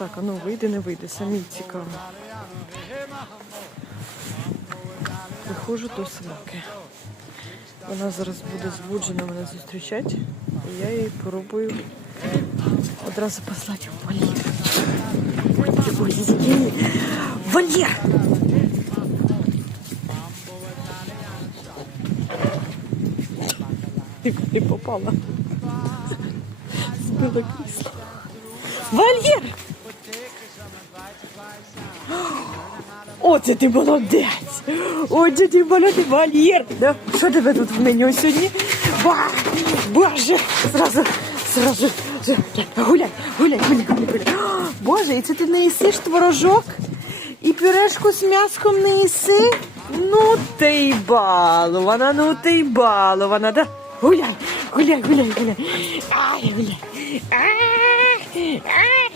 Так, а ну вийде, не вийде, самі цікаво. Виходжу до собаки. Вона зараз буде збуджена мене зустрічати, і я їй пробую одразу послати в Вольєр! Ти куди попала? Збила крісло. Вольєр! Оце ти молодець! Оце ти молодець, вольєр! Да? Що тебе тут в меню сьогодні? Ба! Боже! Зразу, зразу. гуляй, гуляй, гуляй, гуляй, гуляй. Боже, і це ти не їсиш творожок? І пюрешку з м'яском не їси? Ну ти й балована, ну ти й балована, да? Гуляй, гуляй, гуляй, гуляй. Ай, гуляй. Ай, ай.